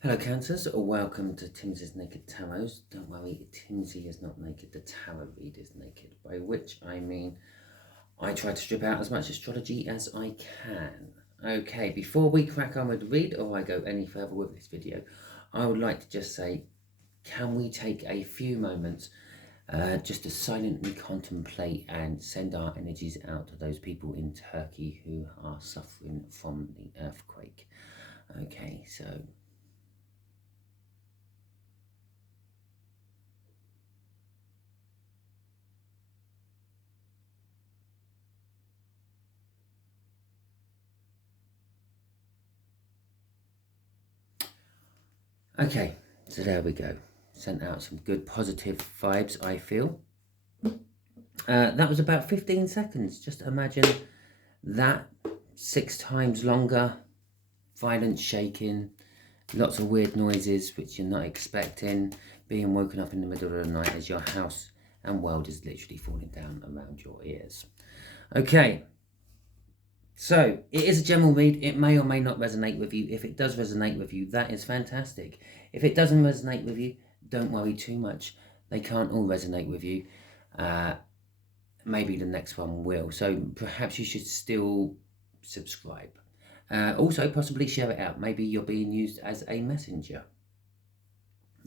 Hello Cancers, welcome to Timsy's Naked Tarot. Don't worry, Timsy is not naked, the tarot read is naked, by which I mean I try to strip out as much astrology as I can. Okay, before we crack on with the read or I go any further with this video, I would like to just say, can we take a few moments just to silently contemplate and send our energies out to those people in Turkey who are suffering from the earthquake. Okay, so okay, so there we go. Sent out some good positive vibes, I feel. That was about 15 seconds. Just imagine that 6 times longer. Violent shaking, lots of weird noises which you're not expecting, being woken up in the middle of the night as your house and world is literally falling down around your ears. Okay, so it is a general read. It may or may not resonate with you. If it does resonate with you, that is fantastic. If it doesn't resonate with you, don't worry too much. They can't all resonate with you. Maybe the next one will. So perhaps you should still subscribe. Also, possibly share it out. Maybe you're being used as a messenger.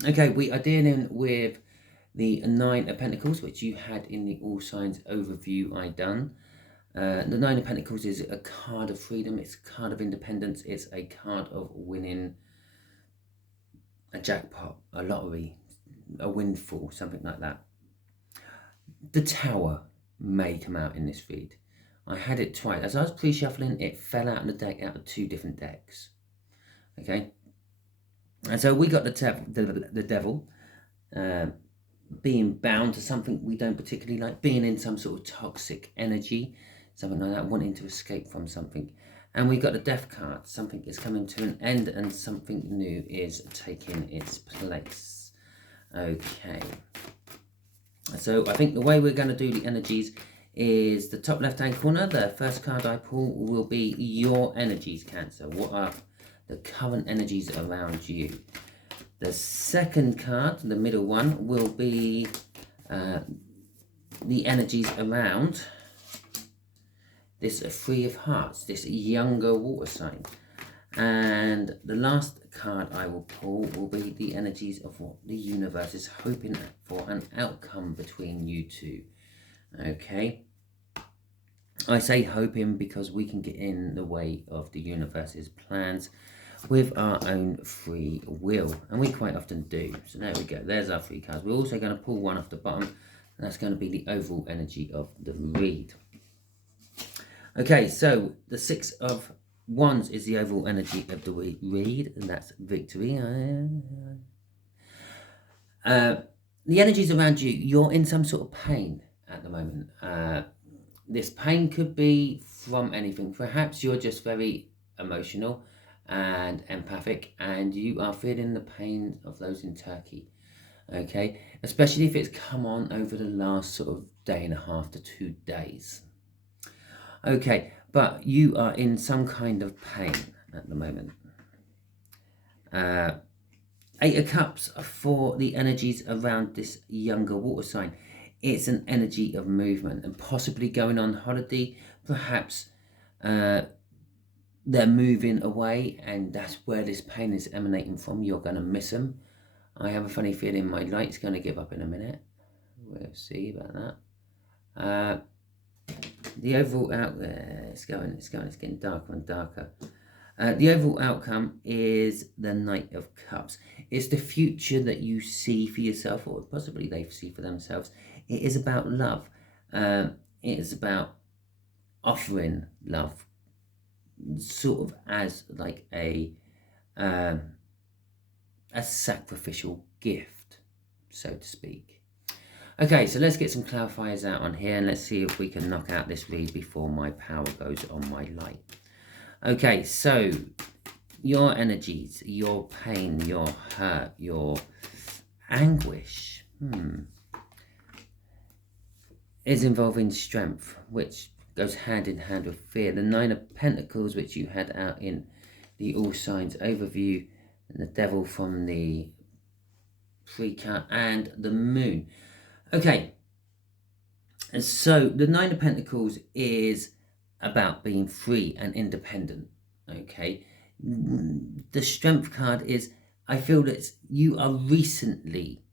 Okay, we are dealing with the Nine of Pentacles, which you had in the All Signs overview I done. The Nine of Pentacles is a card of freedom. It's a card of independence. It's a card of winning a jackpot, a lottery, a windfall, something like that. The Tower may come out in this read. I had it twice. As I was pre-shuffling, it fell out of the deck out of 2 different decks. Okay? And so we got the devil being bound to something we don't particularly like, being in some sort of toxic energy, something like that, wanting to escape from something. And we got the death card. Something is coming to an end and something new is taking its place. Okay. So I think the way we're going to do the energies is the top left hand corner. The first card I pull will be your energies, Cancer. What are the current energies around you? The second card, the middle one, will be the energies around this Three of Hearts, this younger water sign. And the last card I will pull will be the energies of what the universe is hoping for an outcome between you two. Okay. I say hoping because we can get in the way of the universe's plans with our own free will, and we quite often do. So there we go. There's our 3 cards. We're also going to pull one off the bottom, and that's going to be the overall energy of the read. Okay, so the 6 of Wands is the overall energy of the read, and that's victory. The energies around you, you're in some sort of pain at the moment. This pain could be from anything. Perhaps you're just very emotional and empathic and you are feeling the pain of those in Turkey. Okay, especially if it's come on over the last sort of day and a half to 2 days. Okay, but you are in some kind of pain at the moment. 8 of Cups for the energies around this younger water sign. It's an energy of movement and possibly going on holiday. Perhaps they're moving away and that's where this pain is emanating from. You're going to miss them. I have a funny feeling my light's going to give up in a minute. We'll see about that. The overall out there, it's getting darker and darker. The overall outcome is the Knight of Cups. It's the future that you see for yourself, or possibly they see for themselves. It is about love. It is about offering love, sort of as like a sacrificial gift, so to speak. Okay, so let's get some clarifiers out on here and let's see if we can knock out this read before my power goes on my light. Okay, so your energies, your pain, your hurt, your anguish is involving strength, which goes hand in hand with fear. The 9 of Pentacles, which you had out in the All Signs overview, and the Devil from the pre-cut, and the Moon. Okay, and so the Nine of Pentacles is about being free and independent. Okay, the Strength card is, I feel that you are recently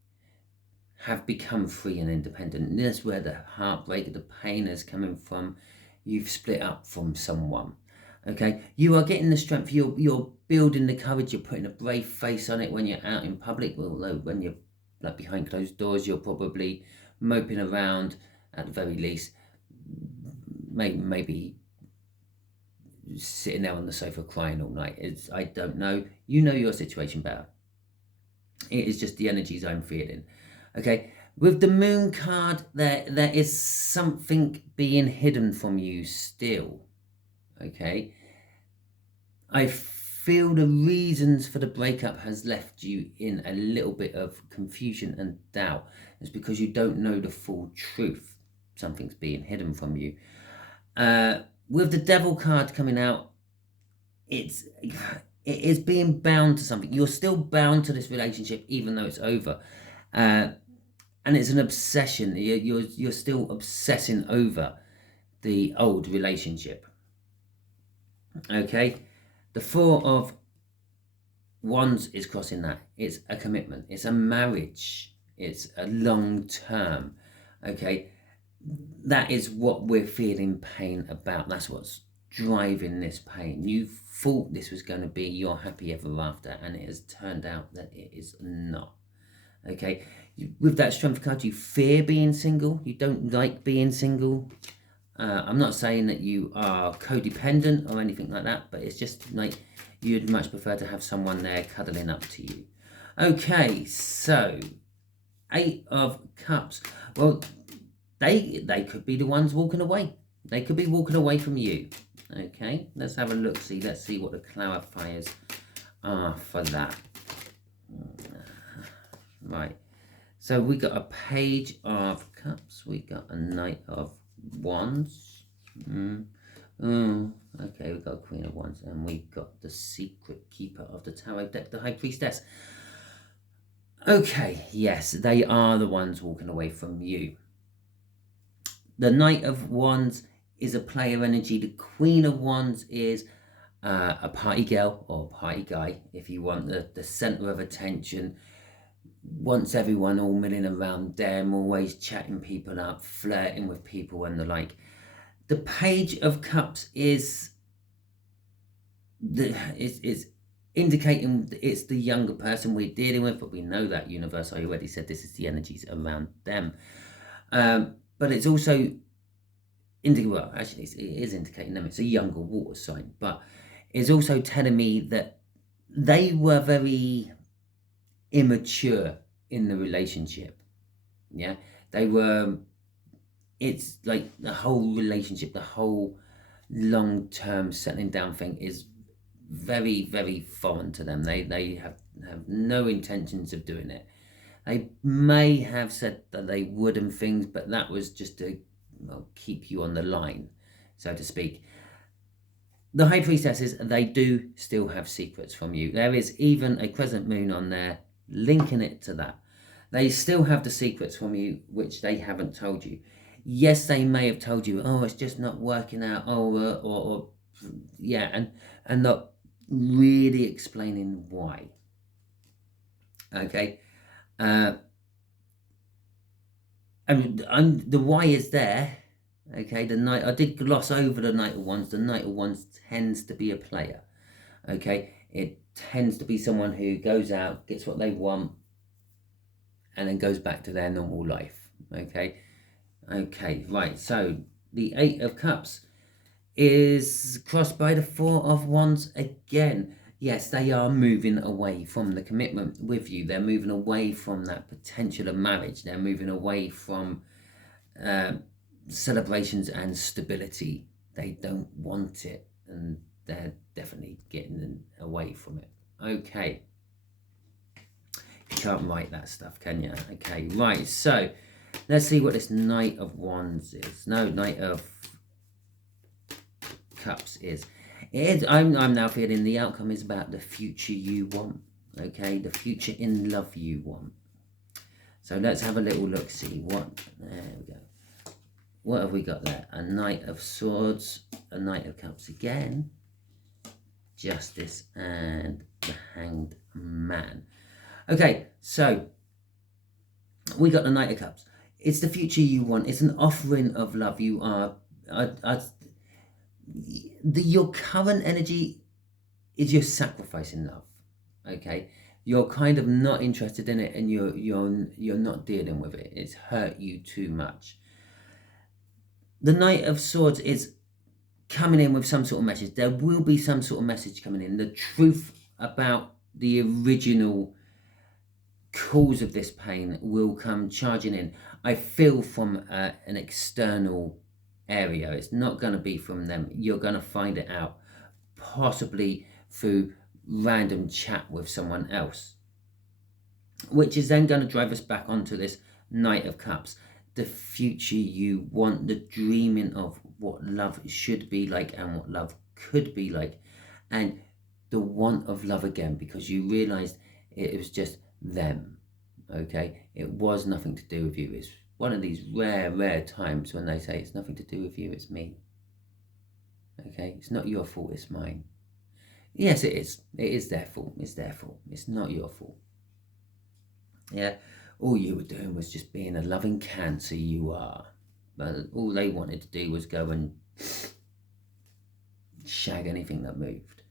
have become free and independent. And that's where the heartbreak, the pain is coming from. You've split up from someone. Okay, you are getting the strength. You're building the courage. You're putting a brave face on it when you're out in public. Although when you're like behind closed doors, you're probably moping around at the very least. Maybe sitting there on the sofa crying all night. I don't know. You know your situation better. It is just the energies I'm feeling. Okay, with the Moon card, there is something being hidden from you still. Okay, I feel the reasons for the breakup has left you in a little bit of confusion and doubt. It's because you don't know the full truth. Something's being hidden from you. With the Devil card coming out, it is being bound to something. You're still bound to this relationship even though it's over. And it's an obsession. You're still obsessing over the old relationship. Okay, the Four of Wands is crossing that. It's a commitment. It's a marriage. It's a long term. Okay, that is what we're feeling pain about. That's what's driving this pain. You thought this was going to be your happy ever after, and it has turned out that it is not. Okay, with that Strength card, you fear being single. You don't like being single. I'm not saying that you are codependent or anything like that, but it's just like you'd much prefer to have someone there cuddling up to you. Okay, so Eight of Cups. Well, they could be the ones walking away. They could be walking away from you. Okay, let's have a look. Let's see what the clarifiers are for that. Right, so we got a Page of Cups. We got a Knight of Wands. Okay, we got a Queen of Wands, and we got the Secret Keeper of the Tarot deck, the High Priestess. Okay, yes, they are the ones walking away from you. The Knight of Wands is a player energy. The Queen of Wands is a party girl or party guy, if you want, the center of attention. Wants everyone all milling around them, always chatting people up, flirting with people and the like. The Page of Cups is indicating it's the younger person we're dealing with, but we know that universe. I already said this is the energies around them. But it's also indicating, well, actually it is indicating them. It's a younger water sign, but it's also telling me that they were very immature in the relationship. Yeah, they were. It's like the whole relationship, the whole long-term settling down thing is very, very foreign to them. They have no intentions of doing it. They may have said that they would and things, but that was just to keep you on the line, so to speak. The High Priestesses, they do still have secrets from you. There is even a crescent moon on there linking it to that. They still have the secrets from you, which they haven't told you. Yes, they may have told you, oh, it's just not working out, or yeah, and not really explaining why. Okay, and the why is there. Okay, the Knight, I did gloss over the Knight of Wands. The Knight of Wands tends to be a player. Okay, it tends to be someone who goes out, gets what they want, and then goes back to their normal life. Okay, right. So the Eight of Cups is crossed by the Four of Wands again. Yes, they are moving away from the commitment with you. They're moving away from that potential of marriage. They're moving away from celebrations and stability. They don't want it, and they're definitely getting away from it. Okay, you can't write that stuff, can you? Okay, right, so let's see what this Knight of Wands is. No, Knight of Cups is. I'm now feeling the outcome is about the future you want. Okay, the future in love you want. So let's have a little look, see there we go. What have we got there? A Knight of Swords, a Knight of Cups again, Justice, and the Hanged Man. Okay, so we got the Knight of Cups. It's the future you want. It's an offering of love. You are, your current energy is you're sacrificing love. Okay, you're kind of not interested in it, and you're not dealing with it. It's hurt you too much. The Knight of Swords is coming in with some sort of message. There will be some sort of message coming in. The truth about the original cause of this pain will come charging in. I feel from an external area. It's not going to be from them. You're going to find it out, possibly through random chat with someone else, which is then going to drive us back onto this Knight of Cups. The future you want, the dreaming of what love should be like and what love could be like, and the want of love again, because you realized it was just them. Okay, it was nothing to do with you. It's one of these rare times when they say it's nothing to do with you, it's me. Okay, it's not your fault, it's mine. Yes, it is. It is their fault. It's their fault. It's not your fault. Yeah, all you were doing was just being a loving Cancer, you are. But all they wanted to do was go and shag anything that moved.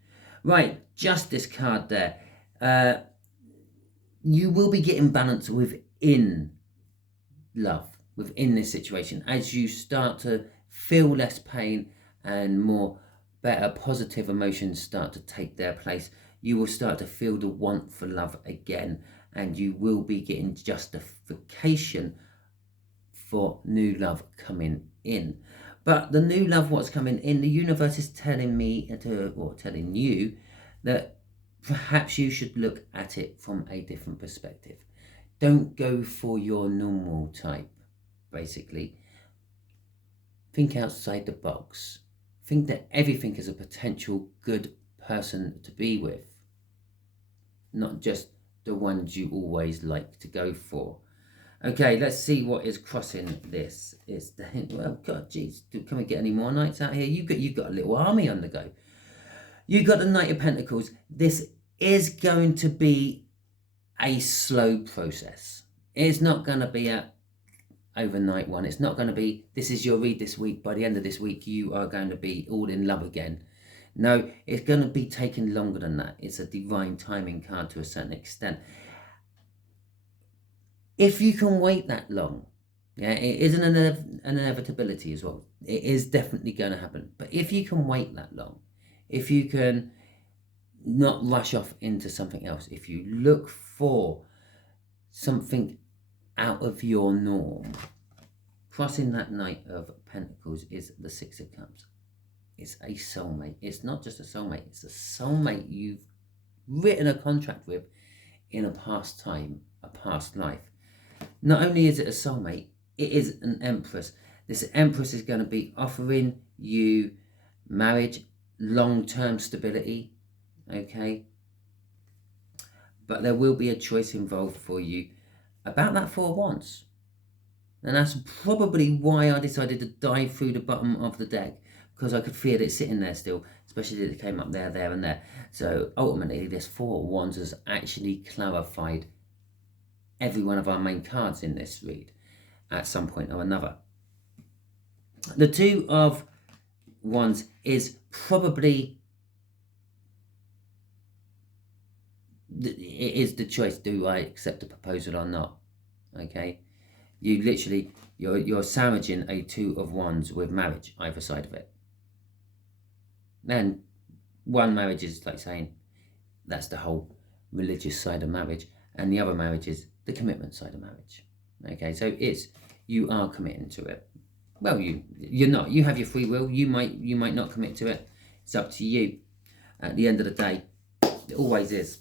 Right, Justice card there. You will be getting balance within love, within this situation, as you start to feel less pain and more better positive emotions start to take their place. You will start to feel the want for love again, and you will be getting justification for new love coming in. But the new love, what's coming in, the universe is telling me or telling you that perhaps you should look at it from a different perspective. Don't go for your normal type, basically. Think outside the box. Think that everything is a potential good person to be with, not just the ones you always like to go for. Okay, let's see what is crossing this. Is the hint? Well, God, geez, can we get any more knights out here? You've got a little army on the go. You got the Knight of Pentacles. This is going to be a slow process. It's not going to be a overnight one. It's not going to be, this is your read this week. By the end of this week, you are going to be all in love again. No, it's going to be taking longer than that. It's a divine timing card to a certain extent. If you can wait that long, yeah, it is an inevitability as well. It is definitely going to happen. But if you can wait that long, if you can not rush off into something else, if you look for something out of your norm, crossing that Knight of Pentacles is the Six of Cups. It's a soulmate. It's not just a soulmate. It's a soulmate you've written a contract with in a past time, a past life. Not only is it a soulmate, it is an empress. This empress is going to be offering you marriage, long-term stability, okay? But there will be a choice involved for you about that Four of Wands. And that's probably why I decided to dive through the bottom of the deck, because I could feel it sitting there still, especially that it came up there, and there. So ultimately, this Four of Wands has actually clarified every one of our main cards in this read at some point or another. The Two of Wands is probably, it is the choice. Do I accept a proposal or not? Okay, you literally, you're sandwiching a Two of Wands with marriage either side of it. And one marriage is like saying that's the whole religious side of marriage, and the other marriage is the commitment side of marriage. Okay, so it's, you are committing to it. Well, you're not. You have your free will. You might not commit to it. It's up to you. At the end of the day, it always is.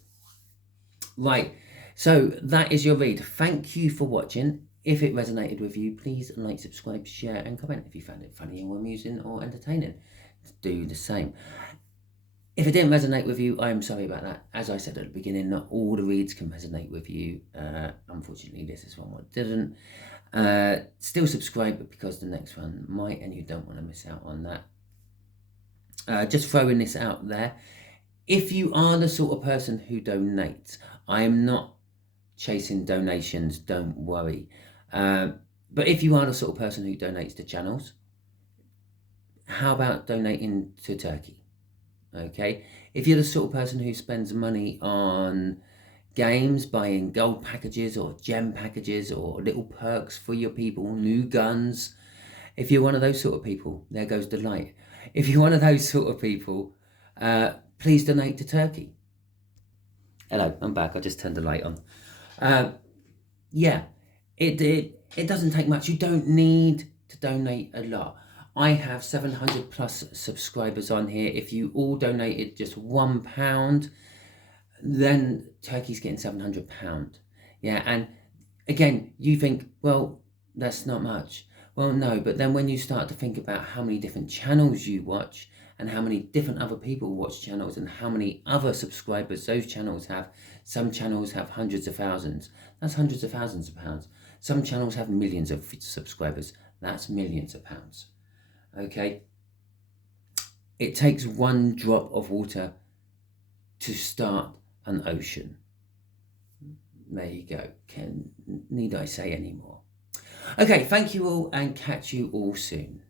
Right. So that is your read. Thank you for watching. If it resonated with you, please like, subscribe, share, and comment. If you found it funny or amusing or entertaining, do the same. If it didn't resonate with you, I'm sorry about that. As I said at the beginning, not all the reads can resonate with you. Unfortunately, this is one that didn't. Still subscribe because the next one might, and you don't want to miss out on that. Just throwing this out there. If you are the sort of person who donates, I am not chasing donations, don't worry. But if you are the sort of person who donates to channels, how about donating to Turkey? Okay, if you're the sort of person who spends money on games, buying gold packages or gem packages or little perks for your people, new guns, if you're one of those sort of people, there goes the light. If you're one of those sort of people, please donate to Turkey. Hello, I'm back. I just turned the light on. Yeah, it doesn't take much. You don't need to donate a lot. I have 700 plus subscribers on here. If you all donated just £1, then Turkey's getting £700. Yeah, and again, you think, well, that's not much. Well, no, but then when you start to think about how many different channels you watch and how many different other people watch channels and how many other subscribers those channels have, some channels have hundreds of thousands. That's hundreds of thousands of pounds. Some channels have millions of subscribers. That's millions of pounds. Okay? It takes one drop of water to start an ocean. There you go. Need I say any more? Okay, thank you all and catch you all soon.